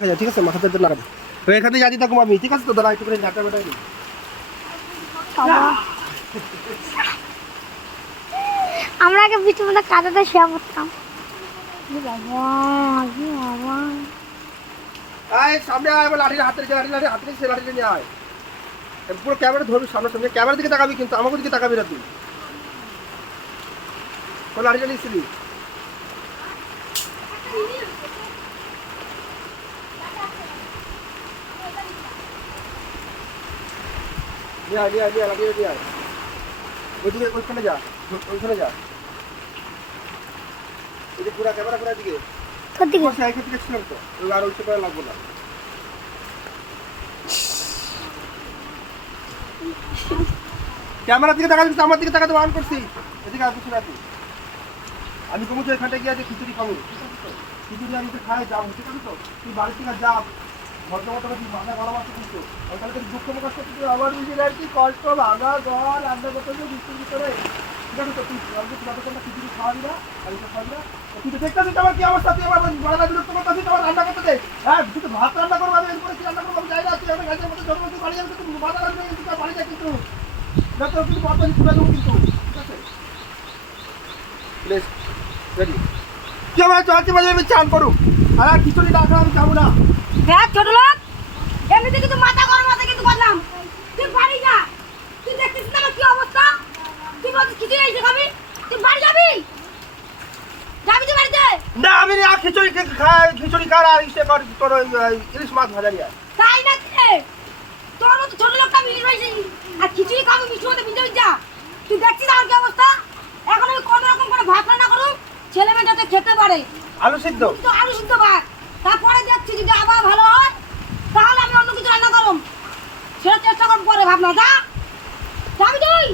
দেখা যায় ঠিক আছে? মাথাতে লাগাবে। তো এখানে যাচ্ছি থাকুম আমি ঠিক আছে? তো দাঁড়া একটু করে ঝাঁটা বেটা দিই আমরা আগে পিছু মধ্যে কাদাতে শুয়ে আয় সামনে আয় আমার হাতে লাঠি লাঠি হাতে সে লাঠিটা নিয়ে আয়। পুরো ক্যামেরা ধরবি সামনে সামনে ক্যামেরার দিকে তাকাবি কিন্তু আমাকে দিকে তাকাবি না তুই। কোন লাঠিটা নিয়েছিলি নিয়ে আয় নিয়ে আয় নিয়ে আয় লাঠিটা আয় ওইদিকে ওইখানে যা ওইখানে যা। এই পুরা ক্যামেরা পুরা দিকে কোথেকে বসে থেকে ছিলাম তো ওই আর ওইটা করে লাগবো না। ক্যামেরার দিকে তাকাতে কিন্তু আমার দিকে তাকাতে বারণ করছি। এদিকে আর কিছু রাখি আমি কমু তো এখানটা গিয়ে খিচুড়ি খাব? খিচুড়ি আমি তো খাই যাব ঠিক আছে তো। তুই বাড়ি থেকে যা। ভদ্রমতো তুই মাথা গরম আছে কিন্তু? আর তাহলে তুই দুঃখ প্রকাশ করতে তুই আমার বুঝি আর কি কষ্ট ভাঙা ঘর রান্না করতে যে বৃষ্টির ভিতরে। ঠিক আছে তো তুই আমি তো তোকে খিচুড়ি খাওয়াবি না আর এটা খাওয়াবি না। তুই তো দেখতে দিতে আমার কি অবস্থা তুই আমার বড় বিরক্ত করতে তুই আমার রান্না করতে দে। হ্যাঁ তুই তো ভাত রান্না করব আমি এরপরে কি রান্না করব আমি যাই না তুই আমার গাছের মধ্যে জন্ম তুই বাড়ি যাবি তুই ভাত রান্না করবি তুই বাড়ি যা কিন্তু। না তো কিন্তু ভাত আমি তুলে দেবো কিন্তু। ঠিক আছে? প্লিজ রেডি তুই আমার চলতে বাজে আমি চান করুম আর খিচুড়ি না আমি যাব না। দেখ ছোট লোক। এমনিতে কিন্তু মাথা গরম আছে কিন্তু করলাম তুই বাড়ি যা। তুই দেখছিস না আমার কি অবস্থা? তুই বলছিস কিছু এই খাবি তুই বাড়ি যাবি? যাবি তুই বাড়িতে? না আমি না খিচুড়ি খাই খিচুড়ি খাই আর ইসে কর তোর ইলিশ মাছ ভাজা নিয়ে তাই না তোর মতো ছোট লোকটা মিলিয়ে রয়েছে আর খিচুড়ি খাবি মিষ্টি মতো ভিজে যা। তুই দেখছিস আমার কি অবস্থা? এখন আমি কোনো রকম করে ভাত রান্না করুন ছেলে মেয়ে যাতে খেতে পারে। আলু সিদ্ধ। তো আলু সিদ্ধ ভাত। যদি আবার ভালো হয় তাহলে আমি অন্য কিছু রান্না করুন সেটা চেষ্টা করব পরে ভাবনা যা। যাবি তুই?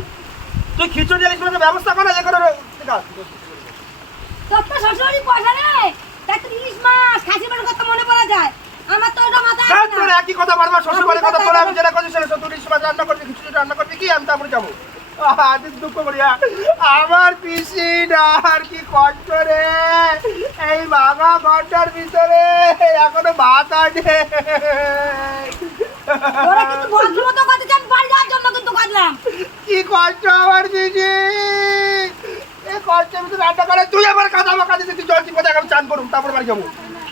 তুই খিচুড়ি ইলিশ মাছের ব্যবস্থা কর যে করে তোর তো শ্বশুরই পয়সা রে। তাই তো ইলিশ মাছ খাসি মাছের কথা মনে পড়া যায়। আমার তো ওটা মাথায় তোর। একই কথা বারবার শ্বশুর বাড়ির কথা তোরা আমি যেটা করছি সেটা তুই ইলিশ মাছ রান্না করবি খিচুড়ি রান্না করবি কি আমি তারপরে যাব? আজ দুঃখ করিয়া আমার পিসি আর কি কষ্ট রে? এই বাবা ঘরটার ভিতরে এখনও ভাত কাঁদলাম। কি কষ্ট আমার পিসি! এই কষ্টের ভিতরে রান্না করে তুই আমার কাদা মাখা দিতে তুই জল চিপা দেখ আমি চান করুম তারপর বাড়ি যাব।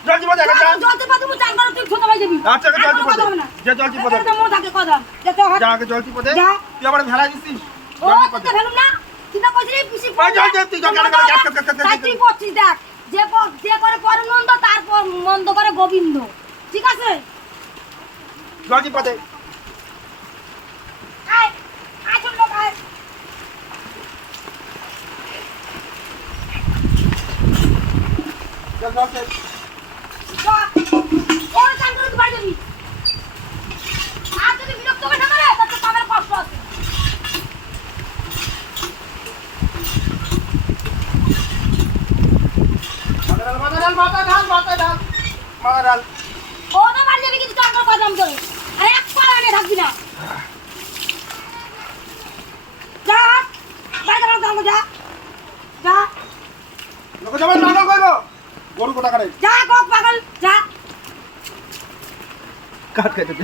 জল চিপা দেখ চান পাতে চান করো তুই ছোট ভাই যাবি। আচ্ছা, আগে জল আর কোনো চিপা দে। কথা হবে যে জল চিপা দে। তোর মনে থাকে কথা যে তোর হাত- যা আগে জল চিপা তুই আমার ভেলা দিছিস? ও তোকে ফেলুম না তুই তো কইছিলি পিসি ওই জল দে, তুই জল কেন করে গ্যাস গ্যাস গ্যাস তাই তুই করছিস দেখ যে যে করে পরে তারপর মন্দ করে গোবিন্দ ঠিক আছে জল চিপা আয় আয় ছোট লোক আয় জল জল দে। ওরে চান করে তুই বাড়ি যাবি আর যদি বিরক্ত করে না রে তাহলে কামের কষ্ট আছে মাথা ঢাল মাথা ঢাল মাথা ঢাল। মাথা ঢাল। ও তো বাড়ি যাবি কিন্তু চান করে কথা আমি তোর এক পা এনে থাকবি না। যা বাড়ি যাব যাব যা। যা। লোকে যাবেন রান্না করব গরু কোটা কাটে যা কক পাগল যা। কাট খাইতে